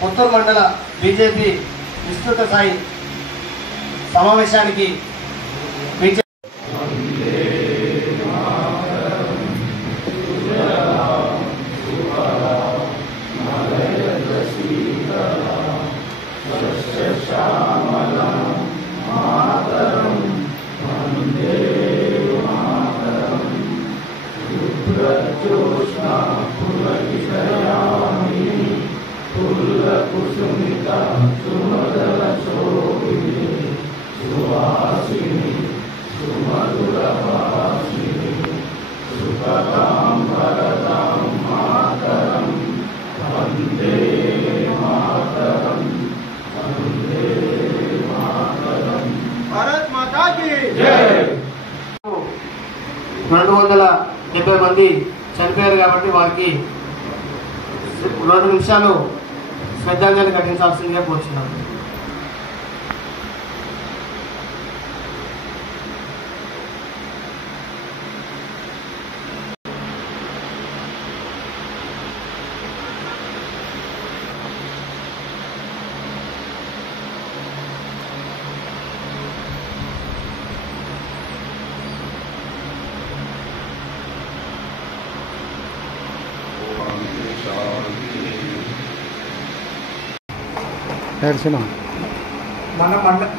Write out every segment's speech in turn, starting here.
కొత్తూరు మండల బీజేపీ విస్తృత స్థాయి సమావేశానికి भारत माता की 270 మంది చనిపోయారు కాబట్టి వారికి 2 నిమిషాలు శ్రద్ధాంజలి ఘటించాల్సిందిగా కోరుచున్నాను.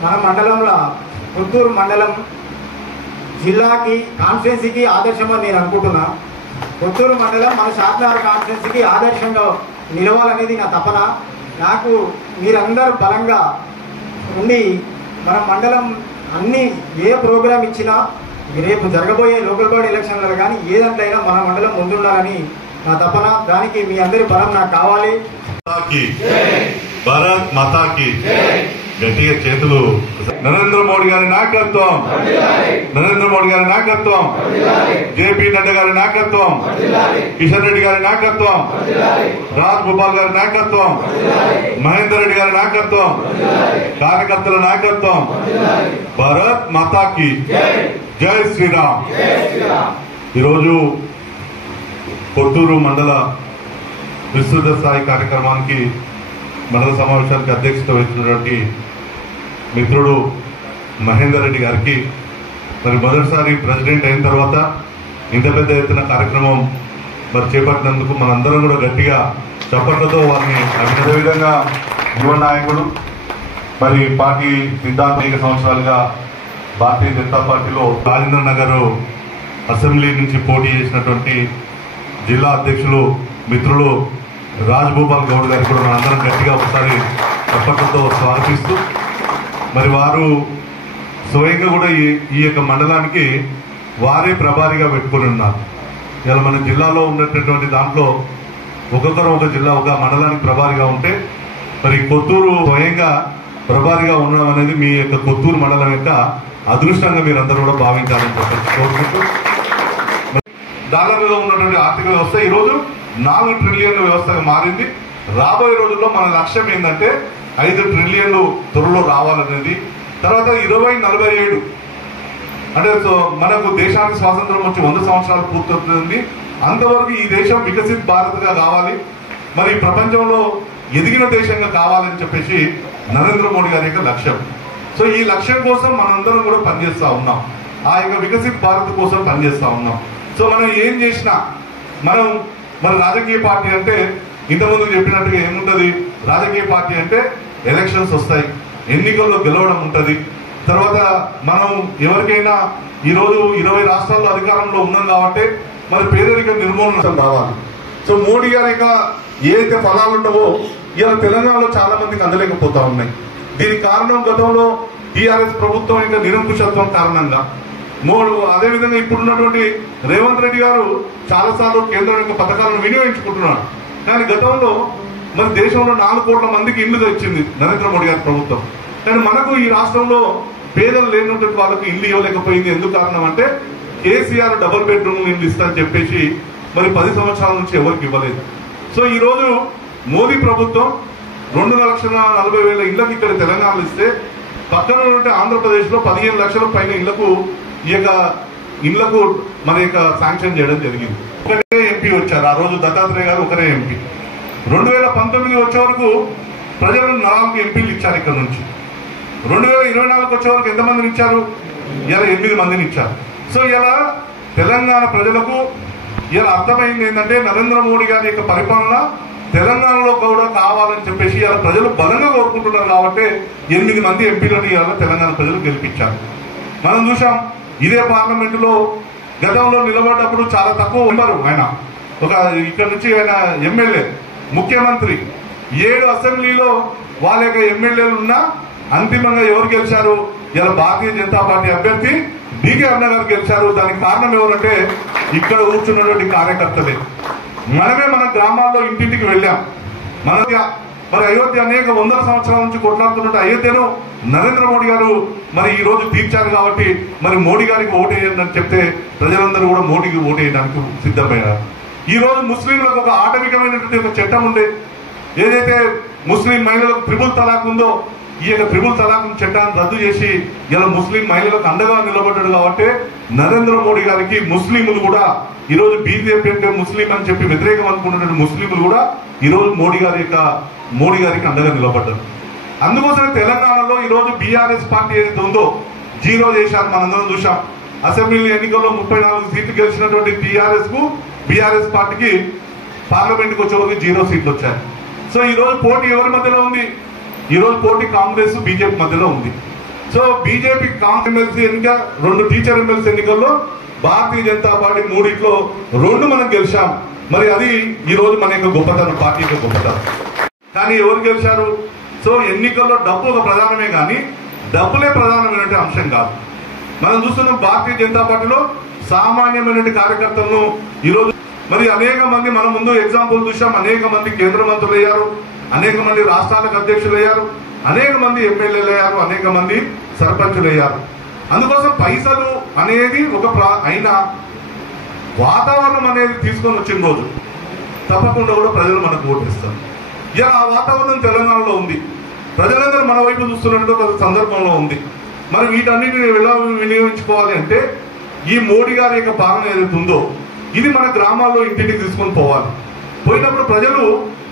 మన మండలంలో కొత్తూరు మండలం జిల్లాకి కాన్స్టిట్యున్సీకి ఆదర్శం అని నేను అనుకుంటున్నా. కొత్తూరు మండలం మన షాద్నగర్ కాన్స్టిట్యున్సీకి ఆదర్శంగా నిలవాలనేది నా తపన. నాకు మీరందరూ బలంగా ఉండి మన మండలం అన్ని ఏ ప్రోగ్రాం ఇచ్చినా రేపు జరగబోయే లోకల్ బాడీ ఎలక్షన్లలో కానీ ఏ దాంట్లైనా మన మండలం ముందుండాలని నా తపన. దానికి మీ అందరి బలం నాకు కావాలి. భారత్ మాతా కి గట్టిగా చేతులు. నరేంద్ర మోడీ గారి నాయకత్వం, నరేంద్ర మోడీ గారి నాయకత్వం, జేపీ నడ్డా గారి నాయకత్వం, కిషన్ రెడ్డి గారి నాయకత్వం, రాజ్ గోపాల్ గారి నాయకత్వం, మహేందర్ రెడ్డి గారి నాయకత్వం, కార్యకర్తల నాయకత్వం. భారత్ మాతా కి జై శ్రీరామ్. ఈరోజు కొత్తూరు మండల విస్తృత స్థాయి కార్యక్రమానికి మండల సమావేశానికి అధ్యక్షత వహించినటువంటి మిత్రుడు మహేందర్ రెడ్డి గారికి మరి మొదటిసారి ప్రెసిడెంట్ అయిన తర్వాత ఇంత పెద్ద ఎత్తున కార్యక్రమం మరి చేపట్టినందుకు మనందరం కూడా గట్టిగా చప్పట్లతో వారిని అదేవిధంగా యువ నాయకుడు మరి పార్టీ సిద్ధాంత సంవత్సరాలుగా భారతీయ జనతా పార్టీలో రాజేంద్ర నగర్ అసెంబ్లీ నుంచి పోటీ చేసినటువంటి జిల్లా అధ్యక్షులు మిత్రులు రాజగోపాల్ గౌడ్ గారికి కూడా మనందరం గట్టిగా ఒకసారి చప్పట్లతో స్వాగతిస్తూ మరి వారు స్వయంగా కూడా ఈ యొక్క మండలానికి వారే ప్రభారిగా పెట్టుకుని ఉన్నారు. ఇలా మన జిల్లాలో ఉన్నటువంటి దాంట్లో ఒక్కొక్కరు ఒక జిల్లా ఒక మండలానికి ప్రభారిగా ఉంటే మరి కొత్తూరు స్వయంగా ప్రభారిగా ఉండడం అనేది మీ యొక్క కొత్తూరు మండలం యొక్క అదృష్టంగా మీరందరూ కూడా భావించాలని చెప్పి కోరుకుంటూ డాలర్లో ఉన్నటువంటి ఆర్థిక వ్యవస్థ ఈరోజు 4 ట్రిలియన్ల వ్యవస్థగా మారింది. రాబోయే రోజుల్లో మన లక్ష్యం ఏంటంటే 5 ట్రిలియన్లు త్వరలో రావాలనేది. తర్వాత 2047 అంటే మనకు దేశానికి స్వాతంత్రం వచ్చి 100 సంవత్సరాలు పూర్తవుతుంది. అంతవరకు ఈ దేశం వికసిత్ భారత్ గా కావాలి, మరి ప్రపంచంలో ఎదిగిన దేశంగా కావాలని చెప్పేసి నరేంద్ర మోడీ గారి యొక్క లక్ష్యం. సో ఈ లక్ష్యం కోసం మనందరం కూడా పనిచేస్తా ఉన్నాం. ఆ యొక్క వికసిత్ భారత్ కోసం పనిచేస్తా ఉన్నాం. సో మనం ఏం చేసినా మన రాజకీయ పార్టీ అంటే ఇంతకుముందు చెప్పినట్టుగా ఏముంటది, రాజకీయ పార్టీ అంటే ఎలక్షన్స్ వస్తాయి, ఎన్నికల్లో గెలవడం ఉంటది. తర్వాత మనం ఎవరికైనా ఈరోజు 20 రాష్ట్రాల్లో అధికారంలో ఉన్నాం కాబట్టి మరి పేదరిక నిర్మూలన రావాలి. సో మోడీ గారి యొక్క ఏదైతే ఫలాలు ఉండవో ఇలా తెలంగాణలో చాలా మందికి అందలేకపోతా ఉన్నాయి. దీనికి కారణం గతంలో టీఆర్ఎస్ ప్రభుత్వం యొక్క నిరంకుశత్వం కారణంగా. అదేవిధంగా ఇప్పుడున్నటువంటి రేవంత్ రెడ్డి గారు చాలా సార్లు కేంద్రం యొక్క పథకాలను వినియోగించుకుంటున్నారు. కానీ గతంలో మరి దేశంలో 4 కోట్ల మందికి ఇల్లు తెచ్చింది నరేంద్ర మోడీ గారి ప్రభుత్వం. కానీ మనకు ఈ రాష్ట్రంలో పేదలు లేనటువంటి వాళ్ళకి ఇల్లు ఇవ్వలేకపోయింది. ఎందుకు కారణం అంటే కేసీఆర్ డబుల్ బెడ్రూమ్ ఇల్లు ఇస్తారని చెప్పేసి మరి 10 సంవత్సరాల నుంచి ఎవరికి ఇవ్వలేదు. సో ఈ రోజు మోదీ ప్రభుత్వం 2,40,000 ఇళ్లకు ఇక్కడ తెలంగాణలో ఇస్తే పక్కన ఉన్నటువంటి ఆంధ్రప్రదేశ్ లో 15 లక్షల పైన ఇళ్లకు ఈ యొక్క ఇళ్లకు మన యొక్క శాంక్షన్ చేయడం జరిగింది. ఒకటే ఎంపీ వచ్చారు ఆ రోజు, దత్తాత్రేయ గారు ఒకరే ఎంపీ. 2019 వచ్చే వరకు ప్రజలు 4 ఎంపీలు ఇచ్చారు ఇక్కడ నుంచి. 2024 వచ్చే వరకు ఎంతమందిని ఇచ్చారు? ఇలా 8 మందిని ఇచ్చారు. సో ఇలా తెలంగాణ ప్రజలకు ఇలా అర్థమైంది ఏంటంటే నరేంద్ర మోడీ గారి యొక్క పరిపాలన తెలంగాణలో కూడా కావాలని చెప్పేసి ఇలా ప్రజలు బలంగా కోరుకుంటున్నారు. కాబట్టి 8 మంది ఎంపీలను ఇలా తెలంగాణ ప్రజలు గెలిపించారు. మనం చూసాం ఇదే పార్లమెంటులో గతంలో నిలబడ్డప్పుడు చాలా తక్కువ ఉన్నారు. ఆయన ఇక్కడ నుంచి ఆయన ఎమ్మెల్యే, ముఖ్యమంత్రి 7 అసెంబ్లీలో వాళ్ళ యొక్క ఎమ్మెల్యేలు ఉన్నా అంతిమంగా ఎవరు గెలిచారు? ఇలా భారతీయ జనతా పార్టీ అభ్యర్థి డీకే అరుణ గారు గెలిచారు. దానికి కారణం ఎవరంటే ఇక్కడ కూర్చున్నటువంటి కార్యకర్తలే. మనమే మన గ్రామాల్లో ఇంటింటికి వెళ్ళాం. మరి అయోధ్య అనేక 100 సంవత్సరాల నుంచి కొట్లాడుతున్నట్టు అయోధ్యను నరేంద్ర మోడీ గారు మరి ఈ రోజు తీర్చారు. కాబట్టి మరి మోడీ గారికి ఓటేయండి అని చెప్తే ప్రజలందరూ కూడా మోడీకి ఓటేయడానికి సిద్ధమయ్యారు. ఈ రోజు ముస్లింలకు ఒక ఆటవికమైనటువంటి ఒక చట్టం ఉండే, ఏదైతే ముస్లిం మహిళలకు త్రిపుల్ తలాక్ ఉందో ఈ యొక్క త్రిపుల్ తలాక్ చట్టాన్ని రద్దు చేసి ఇలా ముస్లిం మహిళలకు అండగా నిలబడ్డాడు. కాబట్టి నరేంద్ర మోడీ గారికి ముస్లింలు కూడా ఈ రోజు బీజేపీ అంటే ముస్లిం అని చెప్పి వ్యతిరేకం అనుకున్నటువంటి ముస్లింలు కూడా ఈ రోజు మోడీ గారికి అండగా నిలబడ్డారు. అందుకోసమే తెలంగాణలో ఈ రోజు బీఆర్ఎస్ పార్టీ ఏదైతే ఉందో జీరో చేశారు. మనందరం చూసాం. అసెంబ్లీ ఎన్నికల్లో 34 సీట్లు గెలిచినటువంటి బీఆర్ఎస్ పార్టీకి పార్లమెంట్కి వచ్చేవరకు 0 సీట్లు వచ్చాయి. సో ఈ రోజు పోటీ ఎవరి మధ్యలో ఉంది? ఈ రోజు పోటీ కాంగ్రెస్ బీజేపీ మధ్యలో ఉంది. సో బీజేపీ కాంగ్రెస్ ఎమ్మెల్సీ ఎన్నిక, 2 టీచర్ ఎమ్మెల్సీ ఎన్నికల్లో భారతీయ జనతా పార్టీ 3 2 మనం గెలిచాం. మరి అది ఈ రోజు మన యొక్క గొప్పతనం, పార్టీ యొక్క గొప్పతనం. కానీ ఎవరు గెలిచారు? సో ఎన్నికల్లో డబ్బు ఒక ప్రధానమే కానీ డబ్బులే ప్రధానమైనటువంటి అంశం కాదు. మనం చూస్తున్నాం భారతీయ జనతా పార్టీలో సామాన్యమైనటువంటి కార్యకర్తలను ఈరోజు మరి అనేక మంది మన ముందు ఎగ్జాంపుల్ చూసాం. అనేక మంది కేంద్ర మంత్రులు అయ్యారు, అనేక మంది రాష్ట్రాలకు అధ్యక్షులు అయ్యారు, అనేక మంది ఎమ్మెల్యేలు అయ్యారు, అనేక మంది సర్పంచులు అయ్యారు. అందుకోసం పైసలు అనేది అయినా వాతావరణం అనేది తీసుకొని వచ్చిన రోజు తప్పకుండా కూడా ప్రజలు మనకు ఓటేస్తారు. ఇలా ఆ వాతావరణం తెలంగాణలో ఉంది. ప్రజలందరూ మన వైపు చూస్తున్నట్టు ఒక సందర్భంలో ఉంది. మరి వీటన్నిటిని ఎలా వినియోగించుకోవాలి అంటే ఈ మోడీ గారి యొక్క పాలన ఏదైతే ఉందో ఇది మన గ్రామాల్లో ఇంటింటికి తీసుకొని పోవాలి. పోయినప్పుడు ప్రజలు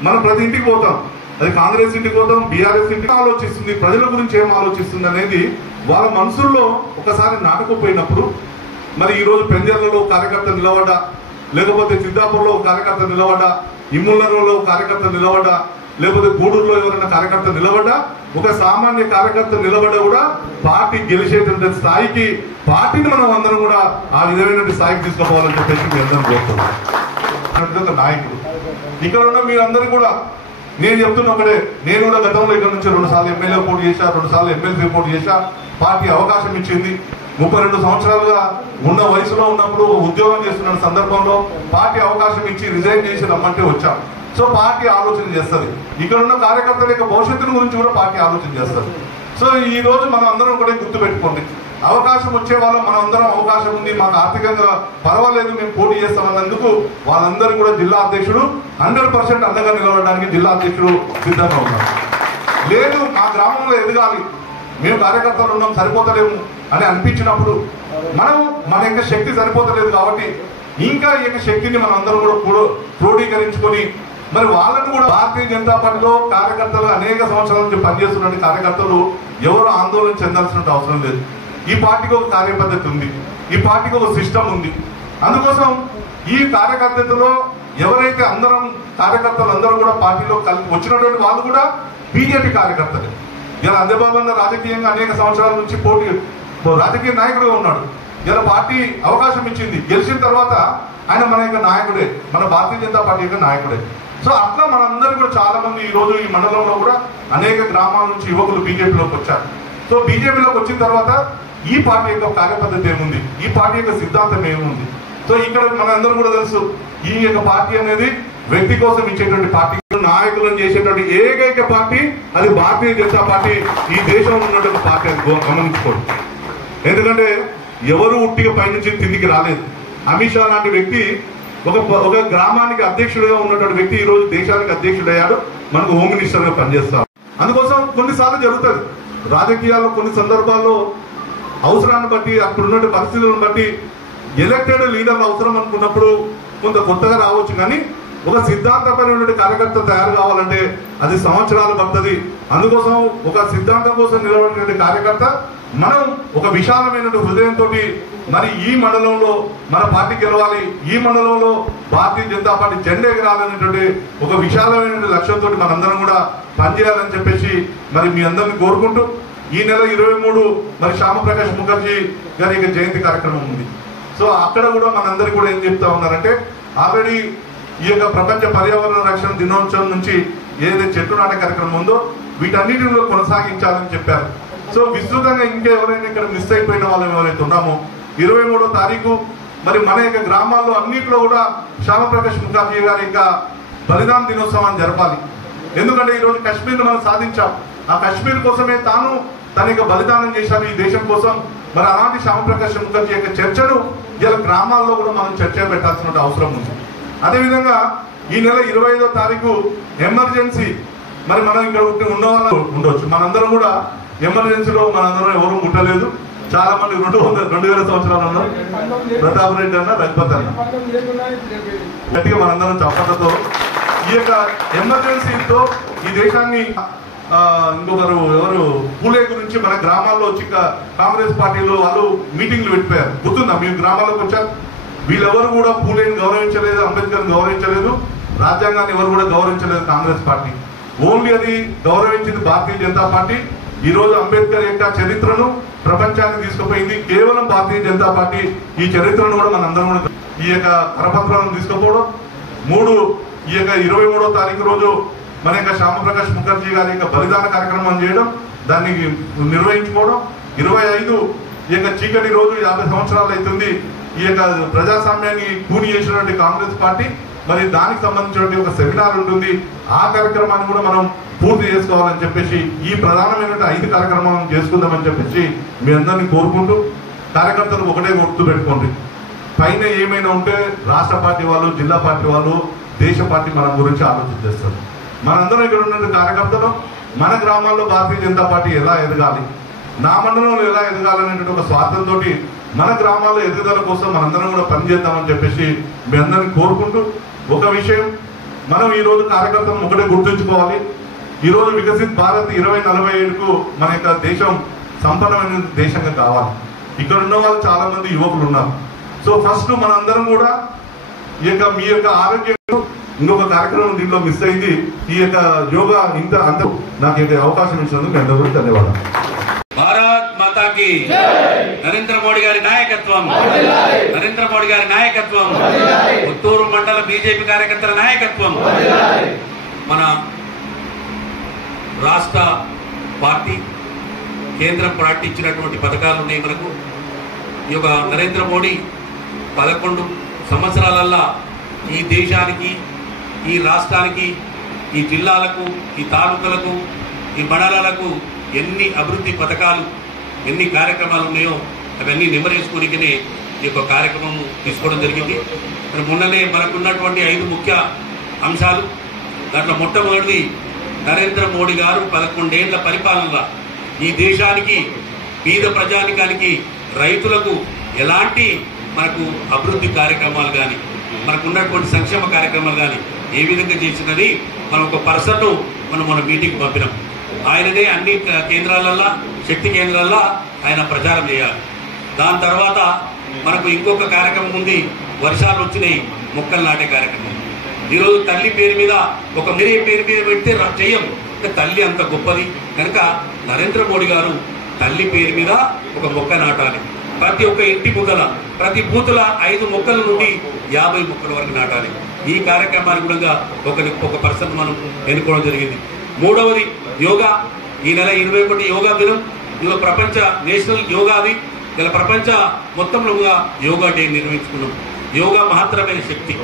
మనం ప్రతి ఇంటికి పోతాం, అది కాంగ్రెస్ ఇంటికి పోతాం, బీఆర్ఎస్ ఇంటికి ఆలోచిస్తుంది, ప్రజల గురించి ఏం ఆలోచిస్తుంది అనేది వాళ్ళ మనసుల్లో ఒకసారి నాటకపోయినప్పుడు మరి ఈ రోజు పెంజర్లలో కార్యకర్త నిలబడ్డా, లేకపోతే సిద్ధాపూర్లో కార్యకర్త నిలబడ్డా, ఇమ్ములనగర్లో కార్యకర్త నిలబడ్డా, లేకపోతే గూడూరులో ఎవరైనా కార్యకర్త నిలబడ్డా, ఒక సామాన్య కార్యకర్త నిలబడ్డా కూడా పార్టీ గెలిచేటువంటి స్థాయికి పార్టీని మనం అందరం కూడా ఆ విధమైన స్థాయికి తీసుకుపోవాలని చెప్పేసి మీ అందరం కోరుతున్నాం. నాయకుడు ఇక్కడ ఉన్న మీరందరూ కూడా నేను చెప్తున్న ఒకటే, నేను కూడా గతంలో ఇక్కడ నుంచి 2 సార్లు ఎమ్మెల్యే పోటీ చేశా, 2 సార్లు ఎమ్మెల్సీ పోటీ చేశా. పార్టీ అవకాశం ఇచ్చింది. 32 సంవత్సరాలుగా ఉన్న వయసులో ఉన్నప్పుడు ఉద్యోగం చేస్తున్న సందర్భంలో పార్టీ అవకాశం ఇచ్చి రిజైన్ చేసి రమ్మంటే వచ్చాం. సో పార్టీ ఆలోచన చేస్తుంది. ఇక్కడ ఉన్న కార్యకర్తల యొక్క భవిష్యత్తును గురించి కూడా పార్టీ ఆలోచన చేస్తుంది. సో ఈ రోజు మనం అందరం కూడా గుర్తు పెట్టుకోండి, అవకాశం వచ్చే వాళ్ళం మనం అందరం అవకాశం ఉంది, మాకు ఆర్థికంగా పర్వాలేదు, మేము పోటీ చేస్తామన్నందుకు వాళ్ళందరూ కూడా జిల్లా అధ్యక్షుడు 100% అండగా నిలబడడానికి జిల్లా అధ్యక్షుడు సిద్ధంగా ఉన్నారు. లేదు మా గ్రామంలో ఎదగాలి, మేము కార్యకర్తలు ఉన్నాం సరిపోతలేము అని అనిపించినప్పుడు మనం మన యొక్క శక్తి సరిపోతలేదు కాబట్టి ఇంకా ఈ యొక్క శక్తిని మనం అందరం కూడా క్రోడీకరించుకొని మరి వాళ్ళని కూడా భారతీయ జనతా పార్టీలో కార్యకర్తలు అనేక సంవత్సరాల నుంచి పనిచేస్తున్న కార్యకర్తలు ఎవరు ఆందోళన చెందాల్సిన అవసరం లేదు. ఈ పార్టీకి ఒక కార్యపద్ధతి ఉంది, ఈ పార్టీకి ఒక సిస్టమ్ ఉంది. అందుకోసం ఈ కార్యకర్తలో ఎవరైతే కార్యకర్తలు అందరూ కూడా పార్టీలో కలిపి వచ్చినటువంటి వాళ్ళు కూడా బీజేపీ కార్యకర్తలే. ఇలా అందేబాబు అన్న రాజకీయంగా అనేక సంవత్సరాల నుంచి రాజకీయ నాయకుడిగా ఉన్నాడు. ఇలా పార్టీ అవకాశం ఇచ్చింది, గెలిచిన తర్వాత ఆయన మన యొక్క నాయకుడే, మన భారతీయ జనతా పార్టీ యొక్క నాయకుడే. సో అట్లా మనందరూ కూడా చాలా మంది ఈ రోజు ఈ మండలంలో కూడా అనేక గ్రామాల నుంచి యువకులు బీజేపీలోకి వచ్చారు. సో బీజేపీలోకి వచ్చిన తర్వాత ఈ పార్టీ యొక్క కార్యపద్ధతి ఏముంది, ఈ పార్టీ యొక్క సిద్ధాంతం ఏముంది. సో ఇక్కడ మనందరూ కూడా తెలుసు, ఈ యొక్క పార్టీ అనేది వ్యక్తి కోసం ఇచ్చేటువంటి పార్టీ, నాయకులను చేసేటువంటి ఏకైక పార్టీ అది భారతీయ జనతా పార్టీ. ఈ దేశంలో ఉన్నటువంటి పార్టీ అది గమనించుకోండి. ఎందుకంటే ఎవరు ఉట్టిగా పైనుంచి తిండికి రాలేదు. అమిత్ షా లాంటి వ్యక్తి ఒక గ్రామానికి అధ్యక్షుడిగా ఉన్నటువంటి వ్యక్తి ఈ రోజు దేశానికి అధ్యక్షుడయ్యాడు, మనకు హోమ్ మినిస్టర్ గా పనిచేస్తారు. అందుకోసం కొన్నిసార్లు జరుగుతుంది రాజకీయాల్లో, కొన్ని సందర్భాల్లో అవసరాన్ని బట్టి అప్పుడున్న పరిస్థితులను బట్టి ఎలక్టెడ్ లీడర్లు అవసరం అనుకున్నప్పుడు కొంత కొత్తగా రావచ్చు. కానీ ఒక సిద్ధాంతపరమైన కార్యకర్త తయారు కావాలంటే అది సంవత్సరాలు పడుతుంది. అందుకోసం ఒక సిద్ధాంతం కోసం నిలబడిన కార్యకర్త మనం ఒక విశాలమైన హృదయంతో మరి ఈ మండలంలో మన పార్టీ గెలవాలి, ఈ మండలంలో భారతీయ జనతా పార్టీ జెండా ఎగరాలనేటువంటి ఒక విశాలమైన లక్ష్యంతో మనందరం కూడా పనిచేయాలని చెప్పేసి మరి మీ అందరిని కోరుకుంటూ ఈ నెల 23 మరి శ్యామప్రకాష్ ముఖర్జీ గారి యొక్క జయంతి కార్యక్రమం ఉంది. సో అక్కడ కూడా మనందరికీ కూడా ఏం చెప్తా ఉన్నారంటే ఆల్రెడీ ఈ యొక్క ప్రపంచ పర్యావరణ రక్షణ దినోత్సవం నుంచి ఏదైతే చెట్టు నాటే కార్యక్రమం ఉందో వీటన్నిటిలో కొనసాగించాలని చెప్పారు. సో విస్తృతంగా ఇంకా ఎవరైనా ఇక్కడ మిస్ అయిపోయిన వాళ్ళు ఎవరైతే ఉన్నామో 23వ తారీఖు మరి మన యొక్క గ్రామాల్లో అన్నింటిలో కూడా శ్యామప్రకాష్ ముఖర్జీ గారి యొక్క బలిదాన దినోత్సవాన్ని జరపాలి. ఎందుకంటే ఈరోజు కాశ్మీర్ మనం సాధించాం. ఆ కాశ్మీర్ కోసమే తాను తన యొక్క బలిదానం చేశారు ఈ దేశం కోసం. మరి అలాంటి శ్యామప్రకాష్ ముఖర్జీ యొక్క చర్చను ఇలా గ్రామాల్లో కూడా మనం చర్చ పెట్టాల్సిన అవసరం ఉంది. అదేవిధంగా ఈ నెల 25వ తారీఖు ఎమర్జెన్సీ మరి మనం ఇక్కడ ఉన్న వాళ్ళు ఉండొచ్చు. మనందరం కూడా ఎమర్జెన్సీలో మనందరం ఎవరు ముట్టలేదు. చాలా మంది 2000 సంవత్సరాలు ఉన్నారు. ప్రతాప్ రెడ్డి అన్న, రఘుపతి అన్న గట్టిగా మనందరం చప్పట్లతో ఈ యొక్క ఎమర్జెన్సీతో ఈ దేశాన్ని ఇంకొకరు ఎవరు పూలే గురించి మన గ్రామాల్లో వచ్చి కాంగ్రెస్ పార్టీలో వాళ్ళు మీటింగ్లు పెట్టిపోయారు. గుర్తుందా? మేము గ్రామాల్లోకి వచ్చారు. వీళ్ళెవరు కూడా పూలేని గౌరవించలేదు, అంబేద్కర్ని గౌరవించలేదు, రాజ్యాంగాన్ని ఎవరు కూడా గౌరవించలేదు కాంగ్రెస్ పార్టీ. ఓన్లీ అది గౌరవించింది భారతీయ జనతా పార్టీ. ఈ రోజు అంబేద్కర్ యొక్క చరిత్రను ప్రపంచానికి తీసుకుపోయింది కేవలం భారతీయ జనతా పార్టీ. ఈ చరిత్రను కూడా మనందరం కూడా ఈ యొక్క కరపత్రాలను తీసుకుపోవడం. ఈ యొక్క 23వ తారీఖు రోజు మన యొక్క శ్యామప్రకాష్ ముఖర్జీ గారి యొక్క బలిదాన కార్యక్రమం చేయడం, దాన్ని నిర్వహించుకోవడం. 25 ఈ యొక్క చీకటి రోజు 50 సంవత్సరాలు అవుతుంది ఈ యొక్క ప్రజాస్వామ్యాన్ని కూని చేసినటువంటి కాంగ్రెస్ పార్టీ. మరి దానికి సంబంధించినటువంటి ఒక సెమినార్ ఉంటుంది. ఆ కార్యక్రమాన్ని కూడా మనం పూర్తి చేసుకోవాలని చెప్పేసి ఈ ప్రధానమైనటువంటి 5 కార్యక్రమాలను చేసుకుందామని చెప్పేసి మీ అందరినీ కోరుకుంటూ కార్యకర్తలు ఒకటే గుర్తు పెట్టుకోండి. పైన ఏమైనా ఉంటే రాష్ట్ర పార్టీ వాళ్ళు, జిల్లా పార్టీ వాళ్ళు, దేశ పార్టీ మన గురించి ఆలోచన చేస్తారు. మనందరం ఇక్కడ ఉన్న కార్యకర్తలు మన గ్రామాల్లో భారతీయ జనతా పార్టీ ఎలా ఎదగాలి, నా మండలంలో ఎలా ఎదగాలనేటువంటి ఒక స్వార్థంతో మన గ్రామాల్లో ఎదుగుదల కోసం మనందరం కూడా పనిచేద్దామని చెప్పేసి మీ అందరినీ కోరుకుంటూ ఒక విషయం మనం ఈరోజు కార్యకర్తలు ఒకటే గుర్తుంచుకోవాలి. ఈరోజు వికసిత్ భారత్ 2047కు మన యొక్క దేశం సంపన్నమైన దేశంగా కావాలి. ఇక్కడ ఉన్న వాళ్ళు చాలా మంది యువకులు ఉన్నారు. సో ఫస్ట్ మనందరం కూడా ఈ యొక్క మీ యొక్క ఆరోగ్యం ఇంకొక కార్యక్రమం దీంట్లో మిస్ అయింది. ఈ యొక్క యోగా అంత నాకు ఈ అవకాశం ఇచ్చినందుకు ఎంతో ధన్యవాదాలు. భారత్ మాతాకి నరేంద్ర మోడీ గారి నాయకత్వం, నరేంద్ర మోడీ గారి నాయకత్వం, పుత్తూరు మండల బీజేపీ కార్యకర్తల నాయకత్వం. మన రాష్ట్ర పార్టీ, కేంద్రం ప్రకటించినటువంటి పథకాలు ఉన్నాయి మనకు. ఈ యొక్క నరేంద్ర మోడీ 11 సంవత్సరాలల్లా ఈ దేశానికి, ఈ రాష్ట్రానికి, ఈ జిల్లాలకు, ఈ తాలూకులకు, ఈ మండలాలకు ఎన్ని అభివృద్ధి పథకాలు, ఎన్ని కార్యక్రమాలు ఉన్నాయో అవన్నీ నెమరేసుకునికనే ఈ యొక్క కార్యక్రమం తీసుకోవడం జరిగింది. మొన్ననే మనకున్నటువంటి 5 ముఖ్య అంశాలు. దాంట్లో మొట్టమొదటిది నరేంద్ర మోడీ గారు 11 ఏళ్ల పరిపాలనలో ఈ దేశానికి, పేద ప్రజానికానికి, రైతులకు ఎలాంటి మనకు అభివృద్ధి కార్యక్రమాలు కానీ, మనకు ఉన్నటువంటి సంక్షేమ కార్యక్రమాలు కానీ ఏ విధంగా చేసినది మనం ఒక పర్సన్ మన మీటింగ్ పంపినాం. ఆయననే అన్ని కేంద్రాలల్లో, శక్తి కేంద్రాల్లో ఆయన ప్రచారం చేయాలి. దాని తర్వాత మనకు ఇంకొక కార్యక్రమం ఉంది. వర్షాలు వచ్చినాయి, మొక్కలు నాటే కార్యక్రమం. ఈరోజు తల్లి పేరు మీద ఒక మీరే పేరు మీద పెడితే చెయ్యం. తల్లి అంత గొప్పది కనుక నరేంద్ర మోడీ గారు తల్లి పేరు మీద ఒక మొక్క నాటాలి. ప్రతి ఒక్క ఇంటి ముందల, ప్రతి బూతుల 5 మొక్కల నుండి 50 మొక్కల వరకు నాటాలి. ఈ కార్యక్రమాన్ని కూడా ఒక పర్సన్ మనం ఎన్నుకోవడం జరిగింది. మూడవది యోగా. ఈ నెల 21 యోగా దినం. ఇది ప్రపంచ నేషనల్ యోగాది. ఇలా ప్రపంచ మొత్తంలో యోగా డే నిర్వహించుకున్నాం. యోగా మహత్తరమైన శక్తి.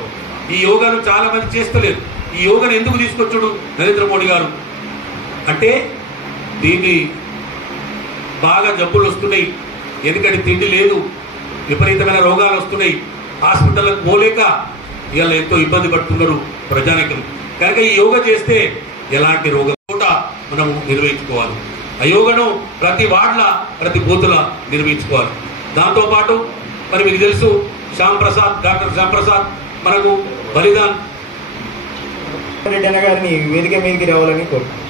ఈ యోగాను చాలా మంది చేస్తలేరు. ఈ యోగాను ఎందుకు తీసుకొచ్చాడు నరేంద్ర మోడీ గారు అంటే, దీన్ని బాగా జబ్బులు వస్తున్నాయి, ఎందుకంటే తిండి లేదు, విపరీతమైన రోగాలు వస్తున్నాయి, హాస్పిటల్కి పోలేక ఇవాళ ఎంతో ఇబ్బంది పడుతున్నారు ప్రజానికం. కనుక ఈ యోగా చేస్తే ఎలాంటి రోగం కూడా మనం నిర్వహించుకోవాలి. ఆ యోగను ప్రతి వార్డుల, ప్రతి బూతుల నిర్వహించుకోవాలి. దాంతోపాటు మరి మీకు తెలుసు డాక్టర్ శ్యామ్ ప్రసాద్ మనకు బలిదాన్ రెడ్డి అన్న గారిని వేదిక మీదకి రావాలని కోరుతున్నాను.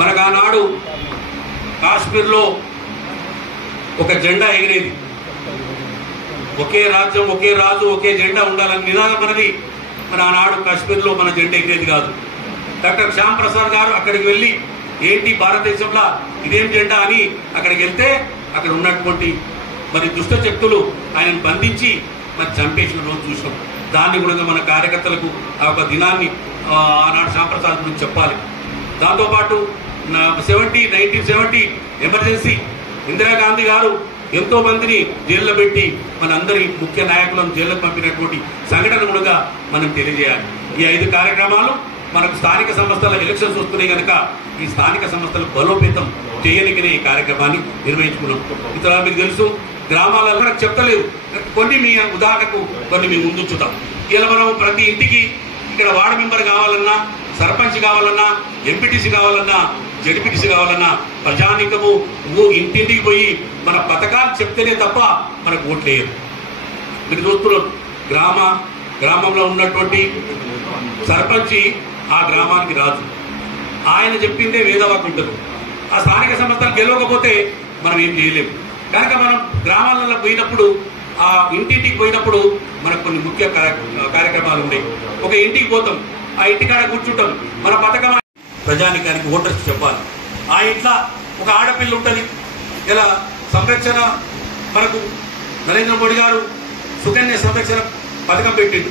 మనకు ఆనాడు కాశ్మీర్లో ఒక జెండా ఎగిరేది. ఒకే రాజ్యం, ఒకే రాజు, ఒకే జెండా ఉండాలని నినాదం మనది. మన ఆనాడు కాశ్మీర్లో మన జెండా ఎగిరేది కాదు. డాక్టర్ శ్యామ్ ప్రసాద్ గారు అక్కడికి వెళ్ళి ఏంటి భారతదేశంలో ఇదేం జెండా అని అక్కడికి వెళ్తే అక్కడ ఉన్నటువంటి మరి దుష్ట శక్తులు ఆయనను బంధించి మరి చంపేసిన రోజు చూసాం. దాన్ని కూడా మన కార్యకర్తలకు ఆ ఒక దినాన్ని ఆనాడు శ్యామ్ ప్రసాద్ గురించి చెప్పాలి. దాంతోపాటు 1970 ఎమర్జెన్సీ ఇందిరాగాంధీ గారు ఎంతో మందిని జైల్లో పెట్టి మనందరి ముఖ్య నాయకులను జైలుకు పంపినటువంటి సంఘటన కూడా మనం తెలియజేయాలి. ఈ 5 కార్యక్రమాలు మనకు స్థానిక సంస్థల ఎలక్షన్స్ వస్తున్నాయి కనుక ఈ స్థానిక సంస్థలు బలోపేతం చేయనికనే ఈ కార్యక్రమాన్ని నిర్వహించుకున్నాం. ఇతర మీకు తెలుసు గ్రామాలలో మనకు చెప్తలేదు, కొన్ని మీ ఉదాహరణకు కొన్ని మీ ముందుంచుతాం. ఇలా మనం ప్రతి ఇంటికి ఇక్కడ వార్డు మెంబర్ కావాలన్నా, సర్పంచ్ కావాలన్నా, ఎంపీటీసీ కావాలన్నా, జడ్పీటీసీ కావాలన్నా ప్రజానీకము ఇంటింటికి పోయి మన పథకాలు చెప్తేనే తప్ప మనకు ఓట్లేయరు. మీరు చూస్తున్నారు గ్రామంలో ఉన్నటువంటి సర్పంచి ఆ గ్రామానికి రాజు, ఆయన చెప్పిందే వేదవాకు ఉంటుంది. ఆ స్థానిక సంస్థలు గెలవకపోతే మనం ఏం చేయలేము. కనుక మనం గ్రామాలలో పోయినప్పుడు ఆ ఇంటింటికి పోయినప్పుడు మనకు కొన్ని ముఖ్య కార్యక్రమాలు ఉన్నాయి. ఒక ఇంటికి పోతాం, ఆ ఇంటికాడ కూర్చుంటాం, మన పథకం ప్రజానికానికి ఓటర్స్ చెప్పాలి. ఆ ఇంట్లో ఒక ఆడపిల్ల ఉంటుంది. ఇలా సంరక్షణ మనకు నరేంద్ర మోడీ గారు సుకన్య సంరక్షణ పథకం పెట్టిండు.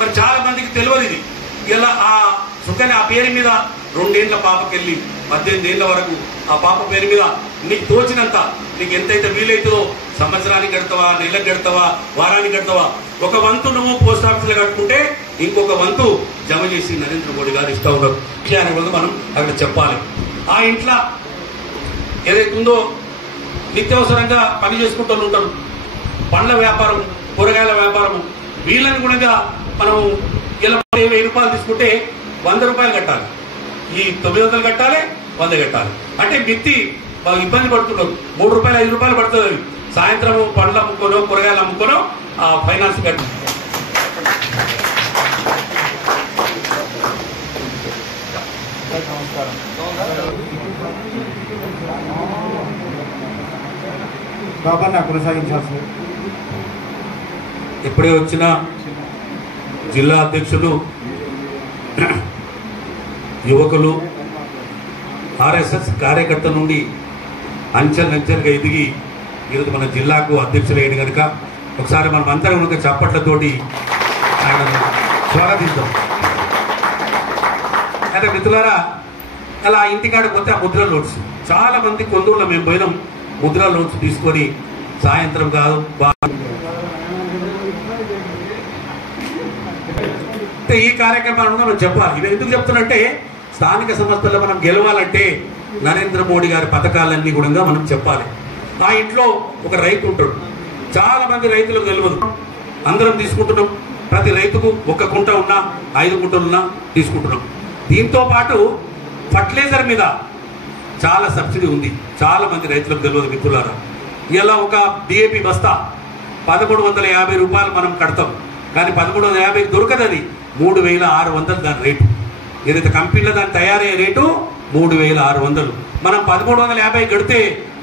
మరి చాలా మందికి తెలియదు ఇది. ఇలా ఆ సుకన్య ఆ పేరు మీద 2 ఏళ్ల పాపకెళ్ళి 18 ఏళ్ల వరకు ఆ పాప పేరు మీద నీకు తోచినంత, నీకు ఎంతైతే వీలైతుందో సంవత్సరానికి కడతావా, నెలకు కడతావా, వారానికి కడతావా, ఒక వంతు నువ్వు పోస్ట్ ఆఫీసులో కట్టుకుంటే ఇంకొక వంతు జమ చేసి నరేంద్ర మోడీ గారు ఇస్తా ఉన్నారు. విషయాన్ని కూడా మనం అక్కడ చెప్పాలి. ఆ ఇంట్లో ఏదైతుందో నిత్యావసరంగా పని చేసుకుంటూ ఉంటారు, పండ్ల వ్యాపారం, కూరగాయల వ్యాపారం, వీళ్ళని కూడా మనం ఇలా 1000 రూపాయలు తీసుకుంటే 100 రూపాయలు కట్టాలి. ఈ 900 కట్టాలి, 100 కట్టాలి. అంటే మిత్తి ఇబ్బంది పడుతున్నారు. 3 రూపాయలు 5 రూపాయలు పడుతుంది. సాయంత్రం పండ్లు అమ్ముకోనో కూరగాయలు అమ్ముకోనో ఆ ఫైనాన్స్ కట్టి కొనసాగించాల్సి ఎప్పుడే వచ్చిన జిల్లా అధ్యక్షులు, యువకులు, ఆర్ఎస్ఎస్ కార్యకర్త నుండి అంచెలంచెలుగా ఎదిగి ఈరోజు మన జిల్లాకు అధ్యక్షులయ్యాడు కనుక ఒకసారి మనం అందరం కనుక చప్పట్లతోటి ఆయనను స్వాగతిద్దాం. అయితే మిత్రులారా, అలా ఇంటికాడ పోతే ఆ ముద్ర లోన్స్ చాలా మంది కొందూరులో మేము పోయినాం. ముద్ర లోన్స్ తీసుకొని సాయంత్రం కాదు ఈ కార్యక్రమాలను మనం చెప్పాలి. ఇవి ఎందుకు చెప్తున్నట్టే స్థానిక సంస్థల్లో మనం గెలవాలంటే నరేంద్ర మోడీ గారి పథకాలన్నీ కూడా మనం చెప్పాలి. ఆ ఇంట్లో ఒక రైతు ఉంటాడు, చాలా మంది రైతులకు తెలియదు. అందరం తీసుకుంటున్నాం. ప్రతి రైతుకు 1 కుంట ఉన్నా 5 కుంటలున్నా తీసుకుంటున్నాం. దీంతో పాటు ఫర్టిలైజర్ మీద చాలా సబ్సిడీ ఉంది. చాలా మంది రైతులకు తెలియదు మిత్రులారా. ఇలా ఒక డిఏపి బస్తా 1150 రూపాయలు మనం కడతాం, కానీ 1150 దొరకదు. అది 3600 దాని రేటు. ఏదైతే కంపెనీలో దాని తయారయ్యే రేటు 3600. మనం 1350 కడితే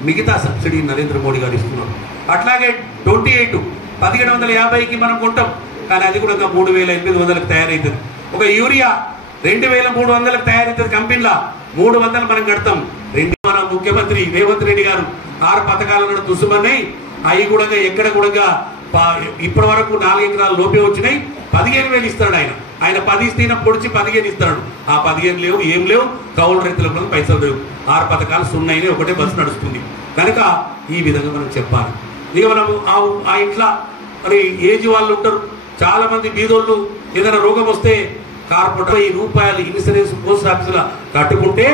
మిగతా సబ్సిడీ నరేంద్ర మోడీ గారు ఇస్తున్నారు. అట్లాగే 28 1750కి మనం కొంటాం, కానీ అది కూడా 3800కి తయారవుతుంది. ఒక యూరియా 2300కి తయారవుతుంది కంపెనీలో, 300 మనం కడతాం. మన ముఖ్యమంత్రి రేవంత్ రెడ్డి గారు 6 పథకాలను దుస్సుమన్నాయి. అవి కూడా ఎక్కడ కూడా ఇప్పటి వరకు 4 ఎకరాల లోపే వచ్చినాయి. 15,000 ఇస్తాడు ఆయన 10 ఇస్తే పొడిచి 15 ఇస్తాడు. ఆ 15 లేవు, ఏం లేవు. కౌలు రైతులకు పైసలు లేవు. 6 పథకాలు సున్నాయినే, ఒకటే బస్సు నడుస్తుంది. కనుక ఈ విధంగా మనం చెప్పాలి. ఇక మనం ఆ ఇంట్లో మరి ఏజ్ వాళ్ళు ఉంటారు, చాలా మంది బీదోళ్ళు. ఏదైనా రోగం వస్తే కార్పొరేట్ 1000 రూపాయలు ఇన్సూరెన్స్ పోస్ట్ ఆఫీసులో కట్టుకుంటే